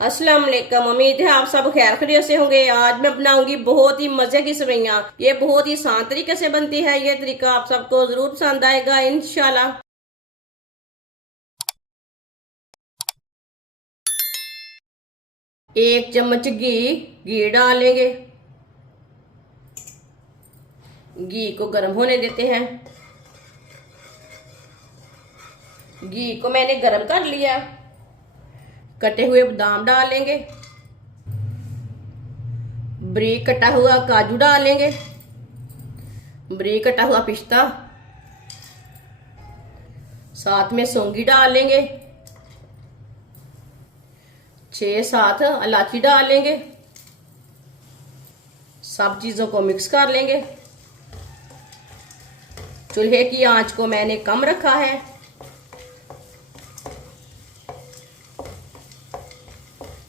अस्सलाम वालेकुम। उम्मीद है आप सब खैर खैरियत से होंगे। आज मैं बनाऊंगी बहुत ही मजे की सेवइयाँ। ये बहुत ही आसान तरीके से बनती है। ये तरीका आप सबको जरूर पसंद आएगा इंशाल्लाह। एक चम्मच घी डालेंगे। घी को गर्म होने देते हैं। घी को मैंने गर्म कर लिया। कटे हुए बादाम डालेंगे। बारीक कटा हुआ काजू डालेंगे। बारीक कटा हुआ पिस्ता, साथ में सौंगी डालेंगे। 6-7 इलायची डालेंगे। सब चीजों को मिक्स कर लेंगे। चूल्हे की आंच को मैंने कम रखा है।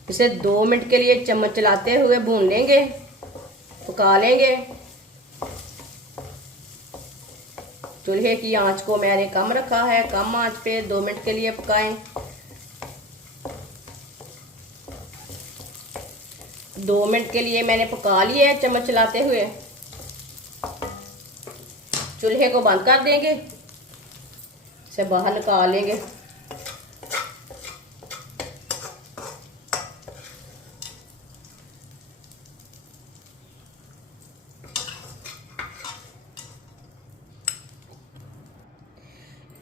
इसे 2 मिनट के लिए चम्मच चलाते हुए भून लेंगे, पका लेंगे। चूल्हे की आंच को मैंने कम रखा है। कम आंच पे 2 मिनट के लिए पकाएं। 2 मिनट के लिए मैंने पका लिया है चम्मच चलाते हुए। चूल्हे को बंद कर देंगे। इसे बाहर निकाल लेंगे।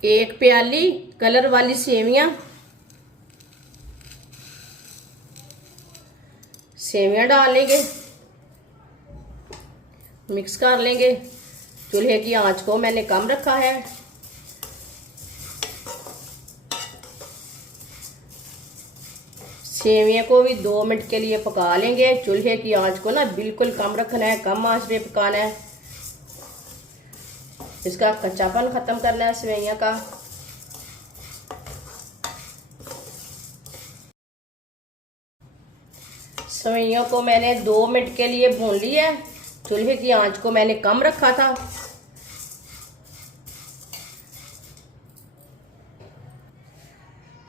एक प्याली कलर वाली सेवियां डाल लेंगे, मिक्स कर लेंगे। चूल्हे की आंच को मैंने कम रखा है। सेवियां को भी 2 मिनट के लिए पका लेंगे। चूल्हे की आंच को ना बिल्कुल कम रखना है, कम आंच पे पकाना है। इसका कच्चापन खत्म करना है सेवइयां का। सेवइयों को मैंने 2 मिनट के लिए भून लिया है। चूल्हे की आंच को मैंने कम रखा था।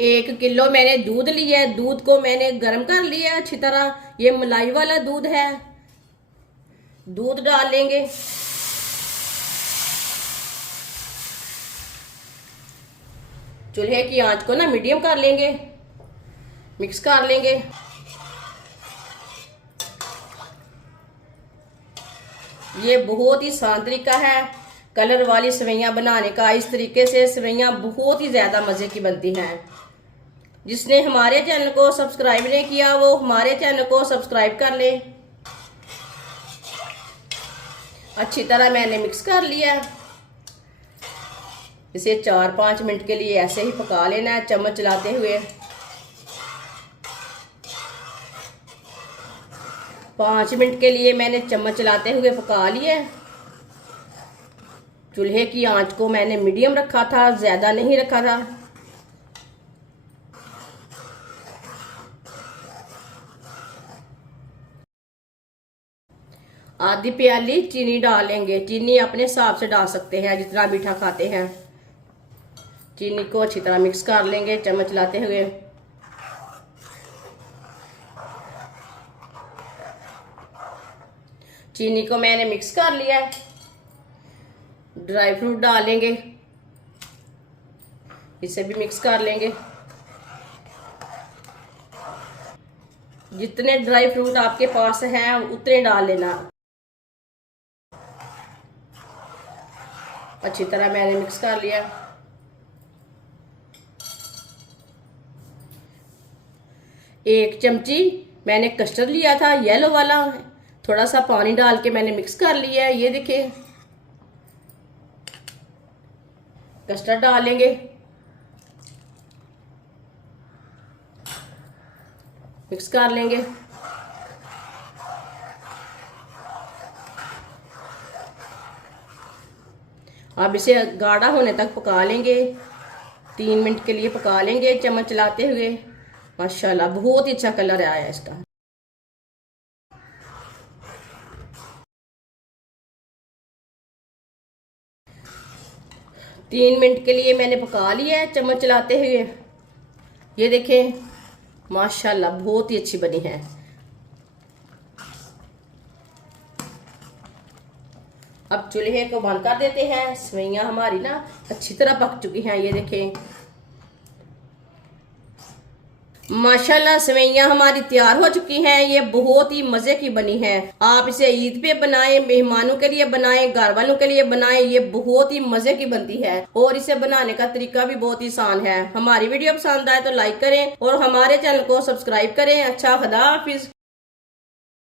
एक किलो मैंने दूध लिया है। दूध को मैंने गर्म कर लिया अच्छी तरह। ये मलाई वाला दूध है। दूध डाल लेंगे। चूल्हे की आंच को ना मीडियम कर लेंगे, मिक्स कर लेंगे। ये बहुत ही आसान तरीका है कलर वाली सेवइयां बनाने का। इस तरीके से सेवइयां बहुत ही ज्यादा मजे की बनती हैं। जिसने हमारे चैनल को सब्सक्राइब नहीं किया वो हमारे चैनल को सब्सक्राइब कर ले। अच्छी तरह मैंने मिक्स कर लिया। इसे 4-5 मिनट के लिए ऐसे ही पका लेना है चम्मच चलाते हुए। 5 मिनट के लिए मैंने चम्मच चलाते हुए पका लिया। चूल्हे की आंच को मैंने मीडियम रखा था, ज्यादा नहीं रखा था। आधी प्याली चीनी डालेंगे। चीनी अपने हिसाब से डाल सकते हैं जितना मीठा खाते हैं। चीनी को अच्छी तरह मिक्स कर लेंगे चम्मच चलाते हुए। चीनी को मैंने मिक्स कर लिया है। ड्राई फ्रूट डालेंगे, इसे भी मिक्स कर लेंगे। जितने ड्राई फ्रूट आपके पास हैं उतने डाल लेना। अच्छी तरह मैंने मिक्स कर लिया। एक चमची मैंने कस्टर्ड लिया था येलो वाला। थोड़ा सा पानी डाल के मैंने मिक्स कर लिया है। ये देखिए कस्टर्ड डालेंगे। मिक्स कर लेंगे। अब इसे गाढ़ा होने तक पका लेंगे। 3 मिनट के लिए पका लेंगे चम्मच चलाते हुए। माशाल्लाह बहुत ही अच्छा कलर आया है इसका। 3 मिनट के लिए मैंने पका लिया है चम्मच चलाते हुए। ये देखें माशाल्लाह बहुत ही अच्छी बनी है। अब चूल्हे को बंद कर देते हैं। सेवइयां हमारी ना अच्छी तरह पक चुकी हैं, ये देखें माशाल्लाह सेवइयां हमारी तैयार हो चुकी हैं। ये बहुत ही मजे की बनी है। आप इसे ईद पे बनाएं, मेहमानों के लिए बनाएं, घर वालों के लिए बनाएं। ये बहुत ही मजे की बनती है और इसे बनाने का तरीका भी बहुत ही आसान है। हमारी वीडियो पसंद आए तो लाइक करें और हमारे चैनल को सब्सक्राइब करें। अच्छा, खुदा हाफिज।